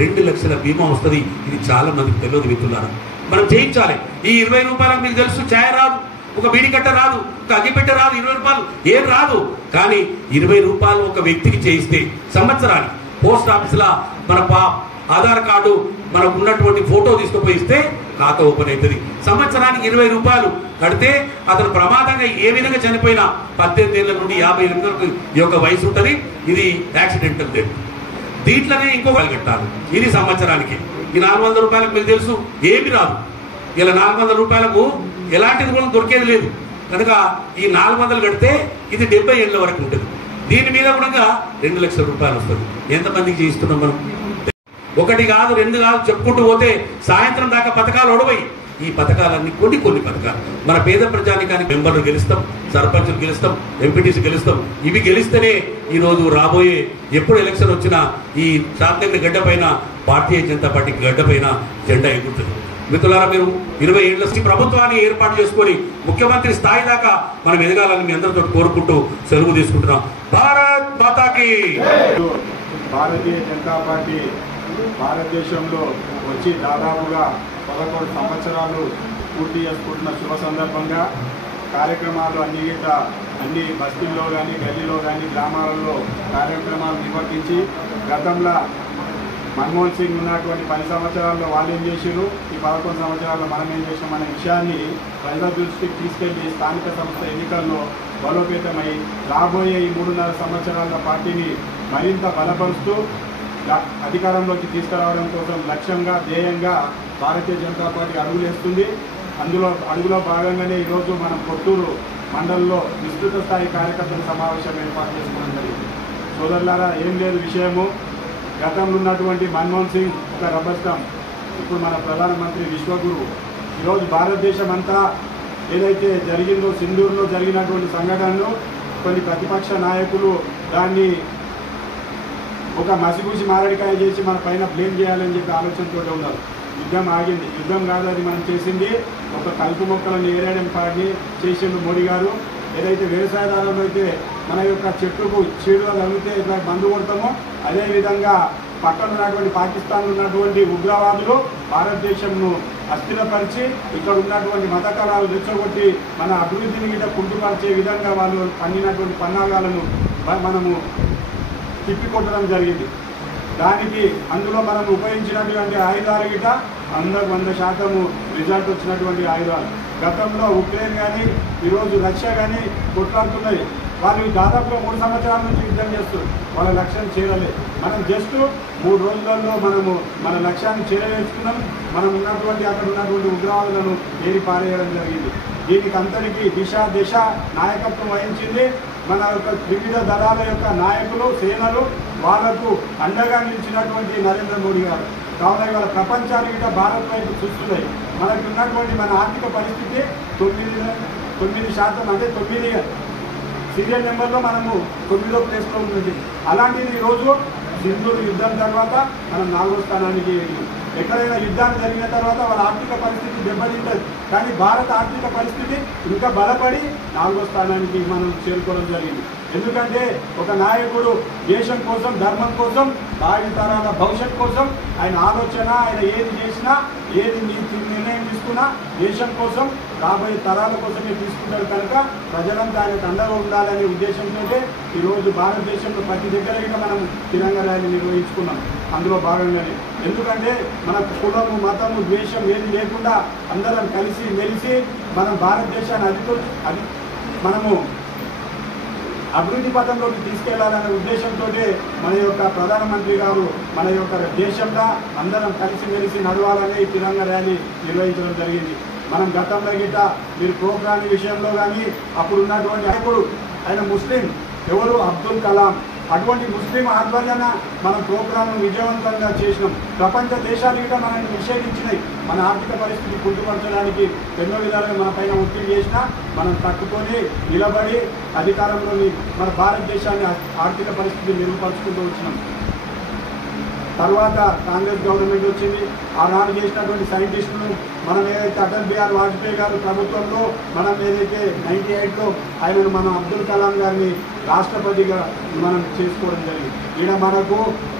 2 లక్షల బీమా వస్తుంది. ఇది చాలా మందికి తెలియదు మిత్రులారా. మనం చేయించాలి. ఈ 20 రూపాయలకు మీకు తెలుసు, ఛాయ్ రాదు, ఒక బీడి కట్ట రాదు, ఒక అగ్గిపెట్ట రాదు, 20 రూపాయలు ఏం రాదు. కానీ 20 రూపాయలు ఒక వ్యక్తికి చేయిస్తే సంవత్సరానికి పోస్ట్ ఆఫీసులో మన ఆధార్ కార్డు మనకు ఉన్నటువంటి ఫోటో తీసుకుపోయిస్తే ఖాతా ఓపెన్ అవుతుంది. సంవత్సరానికి 20 రూపాయలు కడితే అతను ప్రమాదంగా ఏ విధంగా చనిపోయినా 18 ఏళ్ల నుండి 58 వరకు ఈ యొక్క వయసు ఉంటుంది. ఇది యాక్సిడెంటల్ డెత్. దీంట్లోనే ఇంకో కట్టాలి. ఇది సంవత్సరానికి. ఈ 400 రూపాయలకు మీకు తెలుసు ఏమి రాదు. ఇలా 400 రూపాయలకు ఎలాంటిది కూడా దొరికేది లేదు కనుక ఈ 400 కడితే ఇది 70 ఏళ్ళ వరకు ఉంటుంది. దీని మీద కూడా 2 లక్షల రూపాయలు వస్తుంది. ఎంతమందికి చేయిస్తున్నాం మనం? 1 కాదు 2 కాదు చెప్పుకుంటూ పోతే సాయంత్రం దాకా పథకాలు ఒడవయి. ఈ పథకాలన్నీ కొన్ని పథకాలు మన పేద ప్రజానికానికి మెంబర్లు గెలుస్తాం, సర్పంచులు గెలుస్తాం, ఎంపీటీసీ గెలుస్తాం. ఇవి గెలిస్తేనే ఈరోజు రాబోయే ఎప్పుడు ఎలక్షన్ వచ్చినా ఈ శాంతినగర్ గడ్డ పైన భారతీయ జనతా పార్టీ గడ్డ పైన జెండా ఎగురుతుంది. మిత్రులారా, మీరు 20 ఏళ్ల ప్రభుత్వాన్ని ఏర్పాటు చేసుకొని ముఖ్యమంత్రి స్థాయి దాకా మనం ఎదగాలని మీ అందరితో కోరుకుంటూ సెలవు తీసుకుంటున్నాం. భారత్ మాతాకి. భారతీయ జనతా పార్టీ భారతదేశంలో వచ్చి దాదాపుగా 11 సంవత్సరాలు పూర్తి చేసుకుంటున్న శుభ సందర్భంగా కార్యక్రమాలు అన్ని బస్తీల్లో కానీ గల్లీలో కానీ గ్రామాలలో కార్యక్రమాలు నిర్వర్తించి గతంలో మన్మోహన్ సింగ్ ఉన్నటువంటి 10 సంవత్సరాల్లో వాళ్ళు ఏం చేశారు, ఈ 11 సంవత్సరాల్లో మనం ఏం చేసాం అనే విషయాన్ని ప్రజల దృష్టికి తీసుకెళ్లి స్థానిక సంస్థ ఎన్నికల్లో బలోపేతమై రాబోయే ఈ 3.5 సంవత్సరాల పార్టీని మరింత బలపరుస్తూ అధికారంలోకి తీసుకురావడం కోసం లక్ష్యంగా ధ్యేయంగా భారతీయ జనతా పార్టీ అడుగులేస్తుంది. అడుగులో భాగంగానే ఈరోజు మనం కొత్తూరు మండలంలో విస్తృత స్థాయి కార్యకర్తల సమావేశం ఏర్పాటు చేసుకోవడం జరిగింది. సోదరులారా, ఏం లేదు విషయము, గతంలో ఉన్నటువంటి మన్మోహన్ సింగ్ ఒక రబ్బర్ స్టాంప్, ఇప్పుడు మన ప్రధానమంత్రి విశ్వగురు. ఈరోజు భారతదేశం అంతా ఏదైతే జరిగిందో సింధూరులో జరిగినటువంటి సంఘటనలు కొన్ని ప్రతిపక్ష నాయకులు దాన్ని ఒక మసిగూసి మారడికాయ చేసి మన పైన బ్లేమ్ చేయాలని చెప్పి ఆలోచనతో ఉన్నారు. యుద్ధం ఆగింది. యుద్ధం కాదు అది మనం చేసింది. ఒక కలుపు మొక్కలను ఏరేయడం పాడి చేసిండు మోడీ గారు. ఏదైతే వ్యవసాయదారులు అయితే మన యొక్క చెట్టుకు చీడలు తగిలితే ఇట్లా మందు కొడతామో అదేవిధంగా పక్కన ఉన్నటువంటి పాకిస్తాన్లో ఉన్నటువంటి ఉగ్రవాదులు భారతదేశంను అస్థిరపరిచి ఇక్కడ ఉన్నటువంటి మత కళాలు రెచ్చగొట్టి మన అభివృద్ధిని గిట్ట కుంటుపరిచే విధంగా వాళ్ళు పండినటువంటి పన్నాగాలను మనము తిప్పికొట్టడం జరిగింది. దానికి అందులో మనం ఉపయోగించినటువంటి ఆయుధాలు గిట్ట 100% రిజల్ట్ వచ్చినటువంటి ఆయుధాలు. గతంలో ఉక్రెయిన్ కానీ ఈరోజు రష్యా కానీ కొట్లాడుతున్నాయి. వాళ్ళు దాదాపుగా 3 సంవత్సరాల నుంచి యుద్ధం చేస్తారు. వాళ్ళ లక్ష్యం చేరలేదు. మనం జస్ట్ 3 రోజులలో మనము మన లక్ష్యాన్ని చేరవేసుకున్నాం. మనం ఉన్నటువంటి అక్కడ ఉన్నటువంటి ఉగ్రవాదులను ఏరి పారేయడం జరిగింది. దీనికి అందరికీ దిశ నాయకత్వం వహించింది మన యొక్క వివిధ దళాల యొక్క నాయకులు, సేనలు. వాళ్లకు అండగా నిలిచినటువంటి నరేంద్ర మోడీ గారు. కావున ఇవాళ ప్రపంచానికి భారత్ వైపు చూస్తున్నాయి. మనకు ఉన్నటువంటి మన ఆర్థిక పరిస్థితి 9% అంటే 9 సీరియల్ నెంబర్లో మనము 9వ ప్లేస్లో ఉంటుంది. అలాంటిది ఈరోజు సింధూరు యుద్ధం తర్వాత మనం 4వ స్థానానికి వెళ్ళాం. ఎక్కడైనా యుద్ధాలు జరిగిన తర్వాత వాళ్ళ ఆర్థిక పరిస్థితి దెబ్బతింటుంది. కానీ భారత ఆర్థిక పరిస్థితి ఇంకా బలపడి 4వ స్థానానికి మనం చేరుకోవడం జరిగింది. ఎందుకంటే ఒక నాయకుడు దేశం కోసం, ధర్మం కోసం, భావితరాల భవిష్యత్ కోసం ఆయన ఆలోచన, ఆయన ఏది చేసినా, ఏది నిర్ణయం తీసుకున్నా దేశం కోసం, రాబోయే తరాల కోసమే తీసుకుంటారు. కనుక ప్రజలంతా ఆయనకు అండగా ఉండాలనే ఉద్దేశంతో ఈరోజు భారతదేశంలో ప్రతి దగ్గర మనం తిరంగా ర్యాలీ నిర్వహించుకున్నాం. అందులో భాగంగానే ఎందుకంటే మనకు కులము, మతము, ద్వేషం ఏది లేకుండా అందరం కలిసి మెలిసి మనం భారతదేశాన్ని మనము అభివృద్ధి పథంలోకి తీసుకెళ్లాలనే ఉద్దేశంతో మన యొక్క ప్రధానమంత్రి గారు మన యొక్క దేశంలో అందరం కలిసిమెలిసి నడవాలని ఈ తిరంగా ర్యాలీ నిర్వహించడం జరిగింది. మనం గతంలో గిట్ట మీరు ప్రోగ్రామ్ విషయంలో కానీ అప్పుడు ఉన్నటువంటి నాయకుడు ఆయన ముస్లిం ఎవరు అబ్దుల్ కలాం, అటువంటి ముస్లిం ఆధ్వర్యాన మనం ప్రోగ్రాంను విజయవంతంగా చేసినాం. ప్రపంచ దేశాలు కూడా మనల్ని నిషేధించినాయి. మన ఆర్థిక పరిస్థితి కుంటుపరచడానికి ఎన్నో విధాలుగా మన పైన ఒత్తిడి చేసినా మనం తట్టుకొని నిలబడి అధికారంలోని మన భారతదేశాన్ని ఆర్థిక పరిస్థితిని మెరుగుపరుచుకుంటూ వచ్చినాం. తర్వాత కాంగ్రెస్ గవర్నమెంట్ వచ్చింది. ఆనాడు చేసినటువంటి సైంటిస్టులు మనం ఏదైతే అటల్ బిహారీ వాజ్పేయి గారు ప్రభుత్వంలో మనం ఏదైతే 98లో ఆయనను మనం అబ్దుల్ కలాం గారిని రాష్ట్రపతిగా మనం చేసుకోవడం జరిగింది. ఈయన మనకు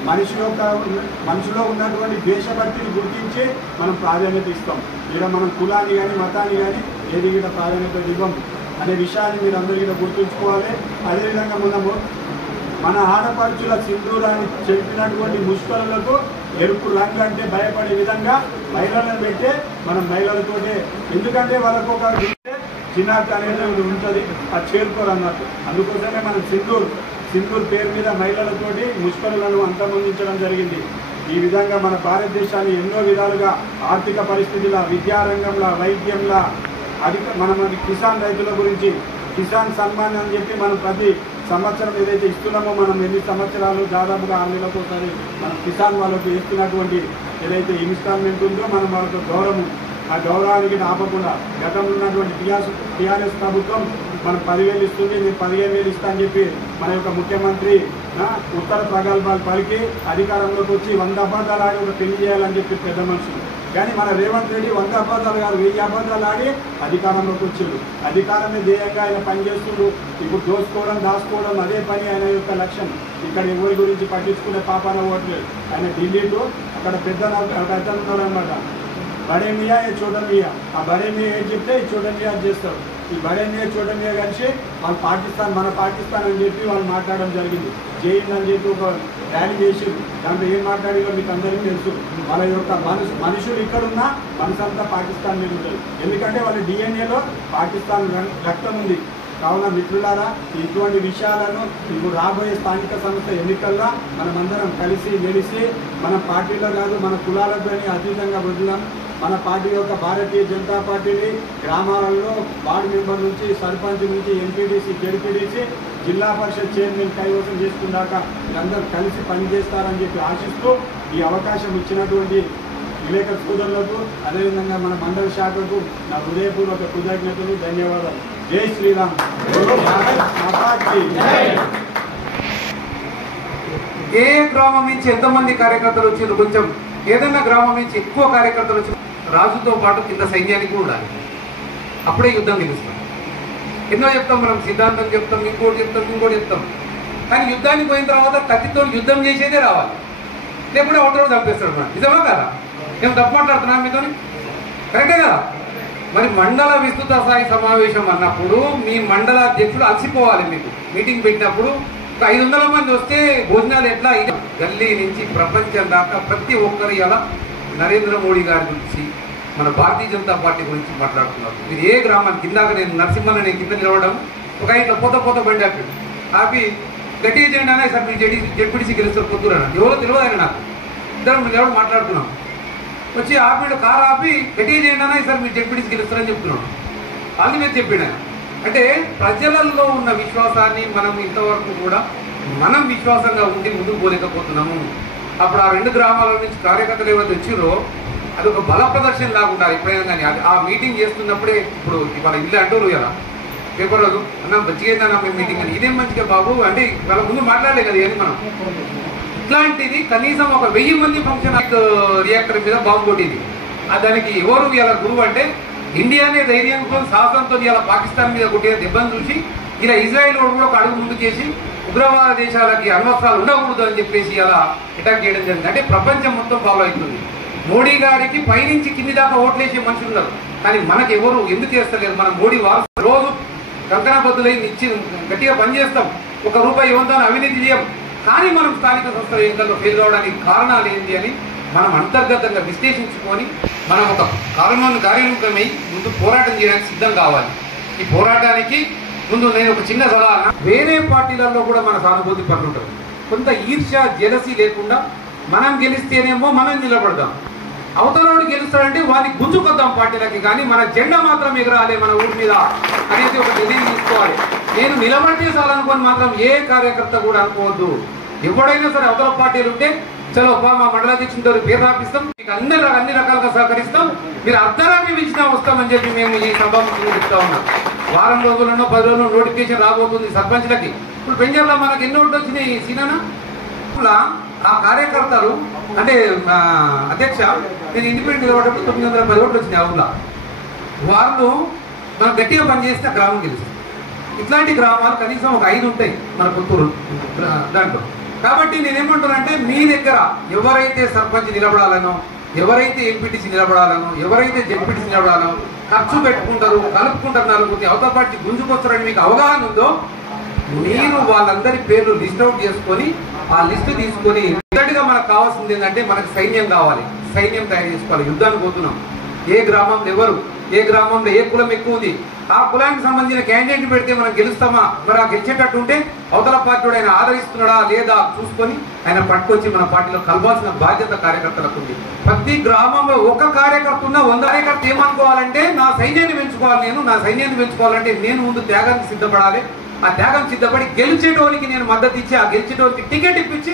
మనిషిలో ఉన్నటువంటి దేశభక్తిని గుర్తించి మనం ప్రాధాన్యత ఇస్తాం. ఈయన మనం కులాన్ని కానీ మతాన్ని కానీ ఏది కూడా ప్రాధాన్యత ఇవ్వం అనే విషయాన్ని మీరు అందరూ కూడా గుర్తుంచుకోవాలి. అదేవిధంగా మనము మన ఆడపడుచుల సింధూరాన్ని చెప్పినటువంటి ముష్కరులకు ఎరుపు రంగు అంటే భయపడే విధంగా మహిళలను పెట్టే మనం మహిళలతోటే, ఎందుకంటే వాళ్ళకు ఒక చిన్నార్త అనేది ఉంటుంది, అది చేరుకోరు అన్నట్టు. అందుకోసమే మనం సింధూర్ పేరు మీద మహిళలతోటి ముష్కరులను అంతమొందించడం జరిగింది. ఈ విధంగా మన భారతదేశాన్ని ఎన్నో విధాలుగా ఆర్థిక పరిస్థితుల, విద్యారంగంలో, వైద్యంలో మనం కిసాన్ రైతుల గురించి కిసాన్ సన్మాన్ అని చెప్పి మనం ప్రతి సంవత్సరం ఏదైతే ఇస్తున్నామో, మనం ఎన్ని సంవత్సరాలు దాదాపుగా 6 నెలలకు ఒకసారి మనం కిసాన్ వాళ్ళకు ఇస్తున్నటువంటి ఏదైతే ఇన్స్టాల్మెంట్ ఉందో మనం వాళ్ళకు గౌరవం, ఆ గౌరవానికి ఆపకుండా గతంలో ఉన్నటువంటి టీఆర్ఎస్ ప్రభుత్వం మనం 10,000 ఇస్తుంది, నేను 15,000 ఇస్తా అని చెప్పి మన యొక్క ముఖ్యమంత్రి ఉత్తర ప్రగల్భాలు పలికి అధికారంలోకి వచ్చి 100 అబద్ధాలు ఆడి ఒక పెళ్లి చేయాలని చెప్పి పెద్ద మనుషులు. కానీ మన రేవంత్ రెడ్డి 100 అబద్ధాలు కాదు 1000 అబద్ధాలు ఆడి అధికారంలోకి వచ్చాడు. అధికారమే ధ్యేయంగా ఆయన పనిచేస్తుండ్రు. ఇప్పుడు దోసుకోవడం, దాచుకోవడం అదే పని ఆయన యొక్క లక్ష్యం. ఇక్కడ ఎవరి గురించి పట్టించుకునే పాపాన ఓట్లేదు. ఆయన ఢిల్లీలో అక్కడ పెద్ద ఉన్నాడు అనమాట. బడే మియా ఏ చోట మియా, ఆ బడే మియా ఏం చెప్తే ఈ చోట మియా చేస్తారు. ఈ బడే మియా చోట మియా కలిసి వాళ్ళు పాకిస్తాన్, మన పాకిస్తాన్ అని చెప్పి వాళ్ళు మాట్లాడడం జరిగింది. జైన్ అని చెప్పి ఒక ర్యాలీ చేసి దాంట్లో ఏం మాట్లాడారో మీకు అందరికీ తెలుసు. వాళ్ళ యొక్క మనుషులు ఇక్కడున్నా మనసంతా పాకిస్తాన్ మీద ఉంటుంది. ఎందుకంటే వాళ్ళ డిఎన్ఏలో పాకిస్తాన్ రక్తం ఉంది. కావున మిత్రులారా, ఇటువంటి విషయాలను ఇప్పుడు రాబోయే స్థానిక సంస్థ ఎన్నికల్లో మనమందరం కలిసి మెలిసి మన పార్టీలో కాదు, మన కులాలకు కానీ అతీతంగా వదిలాం. మన పార్టీ యొక్క భారతీయ జనతా పార్టీని గ్రామాలలో వార్డు మెంబర్ నుంచి, సర్పంచ్ నుంచి, ఎంపీటీసీ, జెడ్పీటీసీ, జిల్లా పరిషత్ చైర్మన్ కైవసం చేసుకున్నాక వీళ్ళందరూ కలిసి పనిచేస్తారని చెప్పి ఆశిస్తూ ఈ అవకాశం ఇచ్చినటువంటి విలేకరు సోదరులకు, అదేవిధంగా మన మండల శాఖకు నా హృదయపూర్వక కృతజ్ఞతలు, ధన్యవాదాలు. జై శ్రీరామ్. ఏ గ్రామం నుంచి ఎంతమంది కార్యకర్తలు వచ్చారు, కొంచెం ఏదైనా గ్రామం నుంచి ఎక్కువ కార్యకర్తలు వచ్చి రాజుతో పాటు కింద సైన్యానికి ఉండాలి. అప్పుడే యుద్ధం గెలుస్తాం. ఎన్నో చెప్తాం మనం, సిద్ధాంతం చెప్తాం, ఇంకోటి చెప్తాం. కానీ యుద్ధానికి పోయిన తర్వాత కత్తితో యుద్ధం చేసేదే రావాలి, లేకపోతే ఒకటో చంపేస్తాడు. మనం నిజమా కదా? నేను తప్పు మాట్లాడుతున్నాను మీతో? కరెక్టే కదా? మరి మండల విస్తృత స్థాయి సమావేశం అన్నప్పుడు మీ మండల అధ్యక్షుడు అలసిపోవాలి. మీకు మీటింగ్ పెట్టినప్పుడు ఒక 500 మంది వస్తే భోజనాలు ఎట్లా? గల్లీ నుంచి ప్రపంచం దాకా ప్రతి ఒక్కరు ఇలా నరేంద్ర మోడీ గారి గురించి, మన భారతీయ జనతా పార్టీ గురించి మాట్లాడుతున్నారు. మీరు ఏ గ్రామానికి, ఇందాక నేను నరసింహన్ నేను కింద నిలవడం ఒక ఇట్లా పోత బండి ఆపి గట్టిగా చేయండి అనే, సార్ మీరు జెడ్పీటీసీ గెలుస్తారు పొద్దున, ఎవరో తెలియదు ఆయన నాకు. ఇద్దరం నిలవడం మాట్లాడుతున్నాం. వచ్చి ఆపిడు కారు ఆపి గట్టిగా చేయండి అనే, సార్ మీరు జెడ్పీటీసీ గెలుస్తారని చెప్తున్నాడు. అది నేను చెప్పాను. అంటే ప్రజలలో ఉన్న విశ్వాసాన్ని మనం ఇంతవరకు కూడా మనం విశ్వాసంగా ఉండి ముందుకు పోలేకపోతున్నాము. అప్పుడు ఆ 2 గ్రామాల నుంచి కార్యకర్తలు ఏవైతే వచ్చిరో అదొక బల ప్రదర్శన లాగా ఎప్పుడైనా కానీ. ఆ మీటింగ్ చేస్తున్నప్పుడే ఇప్పుడు ఇవాళ ఇల్లు అంటారు కదా పేపర్ రోజు, అన్న మంచిగా మేము మీటింగ్ అని, ఇదేం మంచిగా బాబు అంటే వాళ్ళ ముందు మాట్లాడలే కదా అని మనం. ఇట్లాంటిది కనీసం ఒక 1000 మంది ఫంక్షన్ రియాక్టర్ మీద బాంబు కొట్టింది. దానికి ఎవరు ఇలా గురువు అంటే ఇండియానే ధైర్యంతో, సాహసంతో ఇలా పాకిస్తాన్ మీద కొట్టిన దెబ్బను చూసి ఇలా ఇజ్రాయెల్ కూడా ఒక అడుగు ముందు చేసి ఉగ్రవాద దేశాలకి అణ్వస్త్రాలు ఉండకూడదు అని చెప్పేసి అలా అటాక్ చేయడం జరిగింది. అంటే ప్రపంచం మొత్తం ఫాలో అవుతుంది. మోడీ గారికి పైనుంచి కింది దాకా ఓట్లేసే మనుషులు ఉన్నారు, కానీ మనకు ఎవరు ఎందుకు చేస్తలేరు? మనం మోడీ వారసు రోజు కంకణబద్దులై నిచ్చి గట్టిగా పనిచేస్తాం, ₹1 ఇవ్వని అవినీతి చేయం. కానీ మనం స్థానిక సంస్థల ఎన్నికల్లో ఫెయిల్ కావడానికి కారణాలు ఏంటి అని మనం అంతర్గతంగా విశ్లేషించుకొని మనం ఒక కార్యోన్ముఖమై ముందు పోరాటం చేయడానికి సిద్ధం కావాలి. ఈ పోరాటానికి ముందు నేను ఒక చిన్న సలహా, వేరే పార్టీలలో కూడా మన సానుభూతి పనులు ఉంటుంది. కొంత ఈర్ష్య, జెలసీ లేకుండా మనం గెలిస్తేనేమో మనం నిలబడదాం, అవతలవాడు గెలుస్తాడంటే వాడిని గుంజుకొద్దాం పార్టీలకి. కానీ మన జెండా మాత్రం ఎగరాలి మన ఊరి మీద అనేది ఒక నిర్ణయం తీసుకోవాలి. నేను నిలబడితే చాలనుకొని మాత్రం ఏ కార్యకర్త కూడా అనుకోవద్దు. ఎవడైనా సరే అవతల పార్టీలు ఉంటే చలో మా మండలాధ్యక్షుడితో పేరు రాపిస్తాం, మీకు అన్ని రకాలుగా సహకరిస్తాం, మీరు అర్ధరాత్రి పిలిచినా వస్తామని చెప్పి మేము ఈ సభాముఖంగా చెప్తా ఉన్నాం. వారం రోజులను 10 రోజులు నోటిఫికేషన్ రాబోతుంది సర్పంచ్లకి. ఇప్పుడు పెంజర్లో మనకి ఎన్ని ఓట్లు వచ్చినాయి సీనానా? ఆ కార్యకర్తలు అంటే అధ్యక్ష నేను ఇండిపెండెంట్ నిలబడేటప్పుడు 910 ఓట్లు వచ్చినాయి. అవునా, వాళ్ళు మనం గట్టిగా పనిచేస్తే గ్రామం గెలుస్తుంది. ఇట్లాంటి గ్రామాలు కనీసం ఒక 5 ఉంటాయి మన పుత్తూరు దాంట్లో. కాబట్టి నేనేమంటున్నానంటే మీ దగ్గర ఎవరైతే సర్పంచ్ నిలబడాలనో, ఎవరైతే ఎంపీటీసీ నిలబడాలనో, ఎవరైతే జెడ్పీటీసీ నిలబడాలనో ఖర్చు పెట్టుకుంటారు, కలుపుకుంటారు, నలుగురిని అవతల పార్టీ గుంజుకొస్తారని మీకు అవగాహన ఉందో మీరు వాళ్ళందరి పేర్లు లిస్ట్ అవుట్ చేసుకొని ఆ లిస్టు తీసుకొని మొదటిగా మనకు కావాల్సింది ఏంటంటే మనకు సైన్యం కావాలి. సైన్యం తయారు చేసుకోవాలి. యుద్ధానికి పోతున్నాం. ఏ గ్రామంలో ఎవరు, ఏ గ్రామంలో ఏ కులం ఎక్కువ ఉంది, ఆ కులానికి సంబంధించిన క్యాండిడేట్ పెడితే మనం గెలుస్తామా? మరి ఆ గెలిచేటట్టు ఉంటే అవతల పార్టీ ఆయన ఆదరిస్తున్నాడా లేదా చూసుకొని ఆయన పట్టుకొచ్చి మన పార్టీలో కలవాల్సిన బాధ్యత కార్యకర్తలకు ఉంది. ప్రతి గ్రామంలో ఒక కార్యకర్త ఉన్న 100 కార్యకర్త ఏమనుకోవాలంటే నా సైన్యాన్ని పెంచుకోవాలి, నా సైన్యాన్ని పెంచుకోవాలంటే నేను ముందు త్యాగానికి సిద్ధపడాలి. ఆ త్యాగం సిద్ధపడి గెలిచేటోనికి నేను మద్దతు ఇచ్చి ఆ గెలిచేటోనికి టికెట్ ఇప్పించి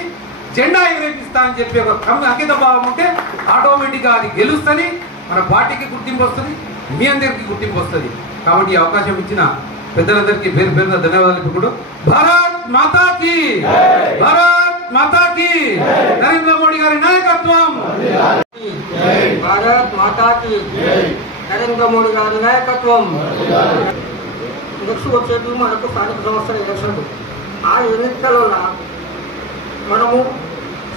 జెండా ఎగరేపిస్తా అని చెప్పి ఒక అంకిత భావం ఉంటే ఆటోమేటిక్గా అది గెలుస్తుంది. మన పార్టీకి గుర్తింపు వస్తుంది, మీ అందరికీ గుర్తింపు వస్తుంది. కాబట్టి ఈ అవకాశం ఇచ్చిన పెద్దలందరికీ పేరు పేరున ధన్యవాదాలు చెప్పుకుంటూ భారత్ మాతాకి, భారత్ మాతాకి, నరేంద్ర మోడీ గారి నాయకత్వం, భారత్ మాతాకి, నరేంద్ర మోడీ గారి నాయకత్వం. నెక్స్ట్ వచ్చేది మనకు స్థానిక సంస్థల ఎలక్షన్లు. ఆ ఎన్నికలలో మనము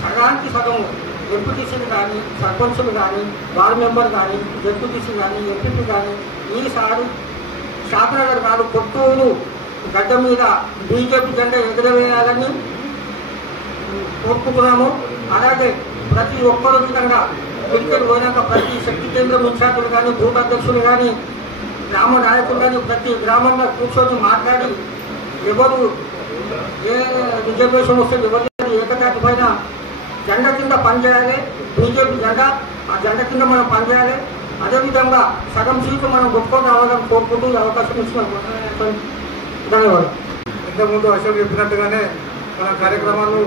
సగానికి సగము ఎంపీటీసీలు కానీ, సర్పంచులు కానీ, వార్డు మెంబర్ కానీ, జడ్పీటీసీ కానీ, ఎంపీపీ కానీ ఈసారి షాద్నగర్ కాదు కొత్తూరు గడ్డ మీద బీజేపీ జెండా ఎగరవేయాలని కోరుకుంటున్నాము. అలాగే ప్రతి ఒక్కరు విధంగా క్రికెట్ పోయినాక ప్రతి శక్తి కేంద్రం ఇన్ఛార్జీలు కానీ, బూత్ అధ్యక్షులు కానీ, గ్రామ నాయకులు కానీ ప్రతి గ్రామంలో కూర్చొని మాట్లాడి ఎవరు ఏ రిజర్వేషన్ వస్తే ఎవరు ఏకతాటి పైన జెండా కింద పనిచేయాలి. బీజేపీ జెండా, ఆ జెండా కింద మనం పనిచేయాలి. అదేవిధంగా సగం సీట్లు మనం గొప్పగా రావాలని కోరుకుంటూ అవకాశం ఇచ్చిన ధన్యవాదాలు. ఇంతకుముందు అశోక్ చెప్పినట్టుగానే మన కార్యక్రమాలు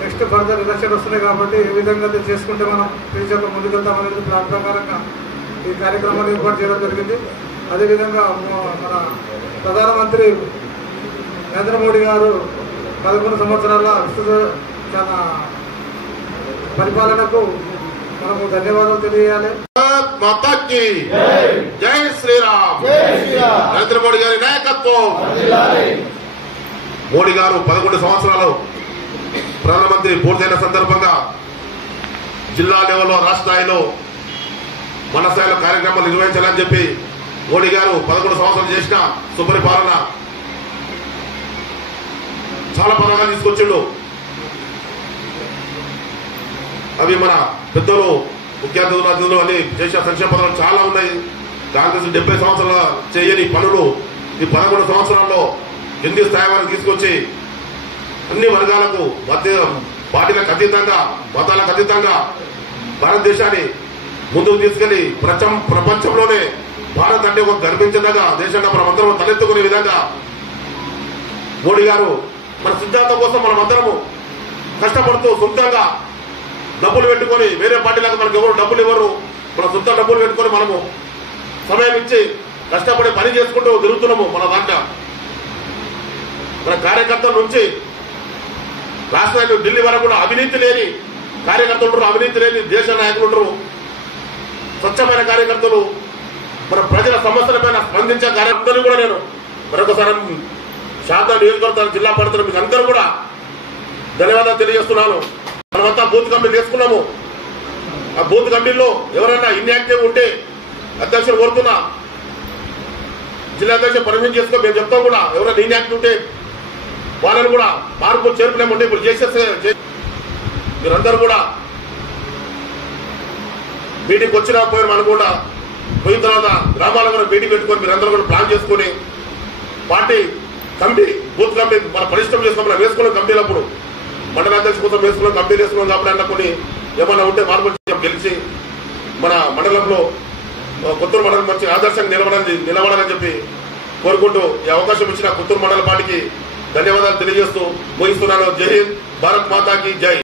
నెక్స్ట్ ఫర్దర్ ఎలక్షన్ వస్తున్నాయి కాబట్టి ఏ విధంగా చేసుకుంటే మనం ఫ్యూచర్లో ముందుకెళ్తామనేది ప్లాన్ ప్రకారంగా ఈ కార్యక్రమాన్ని ఏర్పాటు చేయడం జరిగింది. అదేవిధంగా మన ప్రధానమంత్రి నరేంద్ర మోడీ గారు 11 సంవత్సరాల విస్తృత చాలా పరిపాలనకు మనము ధన్యవాదాలు తెలియజేయాలి. మాతాకి జై శ్రీరామ్, నరేంద్ర మోడీ గారి నాయకత్వం. మోడీ గారు 11 సంవత్సరాలు ప్రధానమంత్రి పూర్తయిన సందర్భంగా జిల్లా లెవెల్లో, రాష్ట్ర స్థాయిలో, మన స్థాయిలో కార్యక్రమాలు నిర్వహించాలని చెప్పి మోడీ గారు 11 సంవత్సరాలు చేసిన సుపరిపాలన చాలా పథకాలు తీసుకొచ్చిండు. అవి మన పెద్దలు, ముఖ్య అతిథులు అని చేసిన సంక్షేమ పథకాలు చాలా ఉన్నాయి. కాంగ్రెస్ 70 సంవత్సరాల చేయని పనులు ఈ 11 సంవత్సరాల్లో కింది స్థాయి వరకు తీసుకొచ్చి అన్ని వర్గాలకు పార్టీలకు అతీతంగా, మతాలకు అతీతంగా భారతదేశాన్ని ముందుకు తీసుకెళ్లి ప్రపంచంలోనే భారత్ అంటే ఒక గర్వించదగా దేశంగా మనమందరం తలెత్తుకునే విధంగా మోడీ గారు మన సిద్ధాంతం కోసం మనమందరము కష్టపడుతూ సొంతంగా డబ్బులు పెట్టుకొని, వేరే పార్టీలకు మనకు ఎవరు డబ్బులు ఇవ్వరు, మన సొంత డబ్బులు పెట్టుకొని మనము సమయం ఇచ్చి కష్టపడి పని చేసుకుంటూ తిరుగుతున్నాము. మన దాంట్లో మన కార్యకర్తల నుంచి రాష్ట్ర ఢిల్లీ వరకు కూడా అవినీతి లేని కార్యకర్తలు ఉంటారు, అవినీతి లేని దేశ నాయకులు ఉంటారు, స్వచ్ఛమైన కార్యకర్తలు, మన ప్రజల సమస్యలపైన స్పందించే కార్యకర్తలు కూడా నేను మరొకసారి శారదా నియోజకవర్గ జిల్లా పరిధిలో మీకు అందరూ కూడా ధన్యవాదాలు తెలియజేస్తున్నాను. మనమంతా బూత్ కమిటీ చేసుకున్నాము. ఆ బూత్ కమిటీలో ఎవరైనా ఇన్యాక్టివ్ ఉంటే అధ్యక్షులు కోరుతున్నా, జిల్లా అధ్యక్షులు పర్మిషన్ చేసుకో, మేము చెప్తాం కూడా. ఎవరైనా ఇన్యాక్టివ్ ఉంటే వాళ్ళని కూడా మార్పులు చేర్పులేమంటే ఇప్పుడు చేసేస్తే మీరందరూ కూడా మీటింగ్కి వచ్చినా పోయిన అనుకుండా పోయిన తర్వాత గ్రామాల కూడా మీటింగ్ పెట్టుకొని మీరందరూ కూడా ప్లాన్ చేసుకుని పార్టీ కమిటీ, బూత్ కమిటీ మన పరిశ్రమ చేసుకోమని వేసుకున్నాం. కమిటీలప్పుడు మండల అధ్యక్షుల కోసం వేసుకున్నాం, కమిటీ వేసుకున్నాం. కాబట్టి అన్న కొన్ని ఏమన్నా ఉంటే మార్పులు గెలిచి మన మండలంలో కొత్తూరు మండలం మంచి ఆదర్శంగా నిలబడాలని చెప్పి కోరుకుంటూ ఈ అవకాశం ఇచ్చిన కొత్తూరు మండల పార్టీకి ధన్యవాదాలు తెలియజేస్తూ ముగిస్తున్నాను. జై హింద్, భారత్ మాతాకి జై.